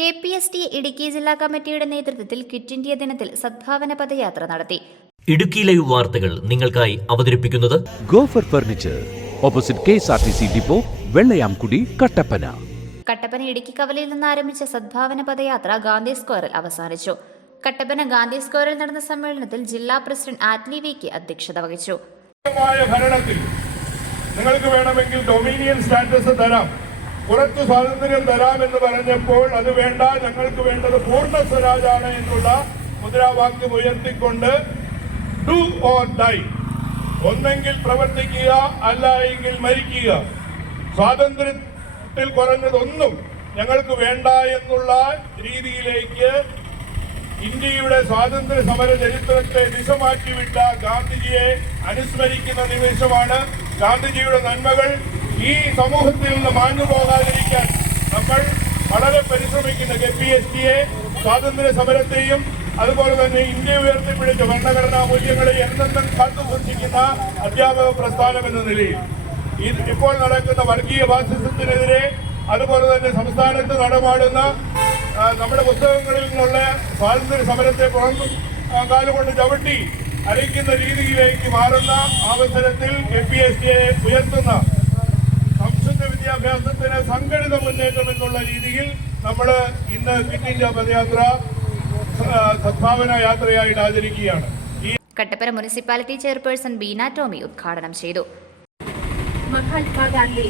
KPST Idukki ജില്ലാ കമ്മിറ്റിയുടെ നേതൃത്വത്തിൽ ക്വിറ്റ് ഇന്ത്യ ദിനത്തിൽ സദ്ഭാവന പദയാത്ര നടത്തി. ഇടുക്കി ലൈവ് വാർത്തകൾ നിങ്ങൾക്കായി അവതരിപ്പിക്കുന്നത് gopher furniture, opposite KSRTC depot, Vellayamkudi, Kattappana. Kattappana Idukki കവലയിൽ നിന്ന് ആരംഭിച്ച സദ്ഭാവന പദയാത്ര ഗാന്ധി സ്ക്വയറിൽ അവസാനിച്ചു. കട്ടപ്പന ഗാന്ധി സ്ക്വയറിൽ നടന്ന സമ്മേളനത്തിൽ ജില്ലാ പ്രസിഡന്റ് ആറ്റ്ലി വിക്ക് അധ്യക്ഷത വഹിച്ചു. ഭരണത്തിൽ നിങ്ങൾക്ക് വേണമെങ്കിൽ ഡൊമിനിയൻ സ്റ്റാറ്റസ് തരാം, കുറച്ച് സ്വാതന്ത്ര്യം തരാമെന്ന് പറഞ്ഞപ്പോൾ അത് വേണ്ട, ഞങ്ങൾക്ക് വേണ്ടത് പൂർണ്ണ സ്വരാജാണ് എന്നുള്ള മുദ്രാവാക്യം ഉയർത്തിക്കൊണ്ട് ഡു ഓർ ഡൈ, ഒന്നെങ്കിൽ പ്രവർത്തിക്കുക അല്ല എങ്കിൽ മരിക്കുക, സ്വാതന്ത്ര്യത്തിൽ കുറഞ്ഞതൊന്നും ഞങ്ങൾക്ക് വേണ്ട എന്നുള്ള രീതിയിലേക്ക് ഇന്ത്യയുടെ സ്വാതന്ത്ര്യ സമര ചരിത്രത്തെ ദിശമാറ്റിവിട്ട ഗാന്ധിജിയെ അനുസ്മരിക്കുന്ന നിമിഷമാണ്. ഗാന്ധിജിയുടെ നന്മകൾ ഈ സമൂഹത്തിൽ നിന്ന് മാഞ്ഞു പോകാതിരിക്കാൻ നമ്മൾ വളരെ പരിശ്രമിക്കുന്ന KPSTയെ, സ്വാതന്ത്ര്യ സമരത്തെയും അതുപോലെ തന്നെ ഇന്ത്യ ഉയർത്തിപ്പിടിച്ച ഭരണഘടനാ മൂല്യങ്ങളെ എന്നെന്നും കാത്തുസൂക്ഷിക്കുന്ന അധ്യാപക പ്രസ്ഥാനം എന്ന നിലയിൽ ഇപ്പോൾ നടക്കുന്ന വർഗീയ ഫാസിസത്തിനെതിരെ, അതുപോലെ തന്നെ സംസ്ഥാനത്ത് നടമാടുന്ന നമ്മുടെ പുസ്തകങ്ങളിൽ നിന്നുള്ള സ്വാതന്ത്ര്യ സമരത്തെ കാലുകൊണ്ട് ചവിട്ടി അരയ്ക്കുന്ന രീതിയിലേക്ക് മാറുന്ന അവസരത്തിൽ KPSTയെ ഉയർത്തുന്ന സംശുദ്ധ വിദ്യാഭ്യാസത്തിന് സംഘടിത മുന്നേറ്റം എന്നുള്ള രീതിയിൽ നമ്മൾ ഇന്ന് ക്വിറ്റ് ഇന്ത്യ പദയാത്ര സദ്ഭാവന യാത്രയായിട്ട് ആചരിക്കുകയാണ്. കട്ടപ്പന മുനിസിപ്പാലിറ്റി ചെയർപേഴ്സൺ ബീന ടോമി ഉദ്ഘാടനം ചെയ്തു. മഹാത്മാഗാന്ധി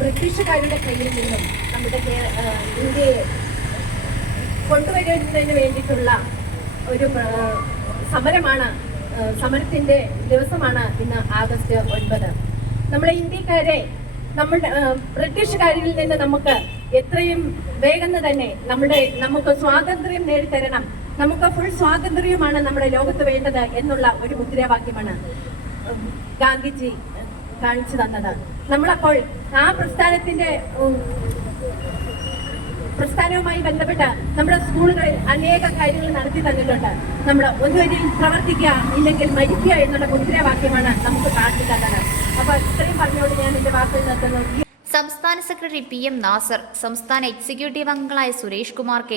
ബ്രിട്ടീഷുകാരുടെ കയ്യിൽ നിന്നും നമ്മുടെ ഇന്ത്യയെ കൊണ്ടുവരുന്നതിന് വേണ്ടിയിട്ടുള്ള ഒരു സമരമാണ്, സമരത്തിന്റെ ദിവസമാണ് ഇന്ന് ആഗസ്റ്റ് 9. നമ്മളെ ഇന്ത്യക്കാരെ ബ്രിട്ടീഷുകാരിൽ നിന്ന് നമുക്ക് എത്രയും വേഗം തന്നെ നമുക്ക് സ്വാതന്ത്ര്യം നേടിത്തരണം, നമുക്ക് ഫുൾ സ്വാതന്ത്ര്യമാണ് നമ്മുടെ ലോകത്ത് വേണ്ടത് എന്നുള്ള ഒരു മുദ്രാവാക്യമാണ് ഗാന്ധിജി കാണിച്ചു തന്നത്. നമ്മളപ്പോൾ ആ പ്രസ്ഥാനവുമായി ബന്ധപ്പെട്ട് നമ്മുടെ സ്കൂളുകളിൽ അനേക കാര്യങ്ങൾ നടത്തി തന്നിട്ടുണ്ട്. നമ്മൾ ഒന്നുവരിൽ പ്രവർത്തിക്കുക, ഇല്ലെങ്കിൽ മരിക്കുക എന്നുള്ള മുദ്രാവാക്യമാണ് നമുക്ക് കാണിച്ചു തന്നത്. അപ്പൊ ഇത്രയും പറഞ്ഞുകൊണ്ട് ഞാൻ എന്റെ വാക്കുകൾ നിർത്തുന്നു. സംസ്ഥാന സെക്രട്ടറി PM നാസർ, സംസ്ഥാന എക്സിക്യൂട്ടീവ് അംഗങ്ങളായ Suresh Kumar K,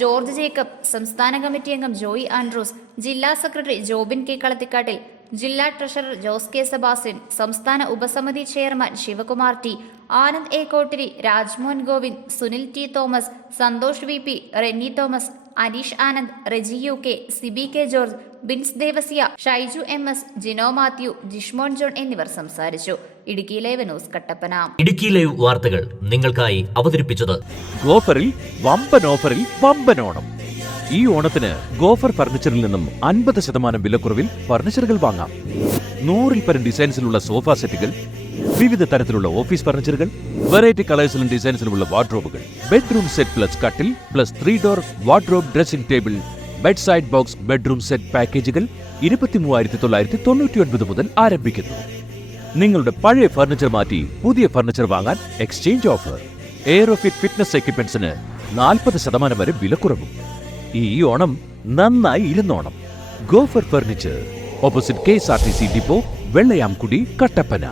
George Jacob, സംസ്ഥാന കമ്മിറ്റി അംഗം ജോയി ആൻഡ്രൂസ്, ജില്ലാ സെക്രട്ടറി ജോബിൻ K കളത്തിക്കാട്ടിൽ, ജില്ലാ ട്രഷറർ ജോസ് K സെബാസ്റ്റ്യൻ, സംസ്ഥാന ഉപസമിതി chairman Sivakumar T, Anand A Kottiri, Rajmohan Govind, Sunil T Thomas, Santhosh VP, Renny Thomas, Aneesh Anand, Reji UK, Sibi K George, Bins Devasia, Shaiju MS, Jino Mathew, Jishmon John എന്നിവർ സംസാരിച്ചു. Idukki live news, Kattappana. Idukki live വാർത്തകൾ നിങ്ങൾക്കായി അവതരിപ്പിച്ചത് ഗോഫറിൽ വമ്പൻ ഓഫറിൽ വമ്പനോണം. ഈ ഓണത്തിന് ഗോഫർ ഫർണിച്ചറിൽ നിന്നും 50% വിലക്കുറവിൽ ഫർണിച്ചറുകൾ വാങ്ങാം. 100ൽ പരം ഡിസൈൻസിലുള്ള സോഫ സെറ്റുകൾ, വിവിധ തരത്തിലുള്ള ഓഫീസ് ഫർണിച്ചറുകൾ, വെറൈറ്റി കളേഴ്സിലും ഡിസൈൻസിലുമുള്ള വാർഡ്രോബുകൾ, ബെഡ്റൂം സെറ്റ് പ്ലസ് കട്ടിൽ plus 3 door wardrobe dressing table, bed side box, bedroom set പാക്കേജുകൾ 23,999 മുതൽ ആരംഭിക്കുന്നു. നിങ്ങളുടെ പഴയ ഫർണിച്ചർ മാറ്റി പുതിയ ഫർണിച്ചർ വാങ്ങാൻ എക്സ്ചേഞ്ച് ഓഫർ. എയറോഫിറ്റ് ഫിറ്റ്നസ് എക്യുപ്മെന്റ്സിന് 40% വരെ വിലക്കുറവും. ഈ ഓണം നന്നായി ഇരുന്നോണം. Gofer furniture, opposite KSRTC depot, Vellayamkudi, Kattappana.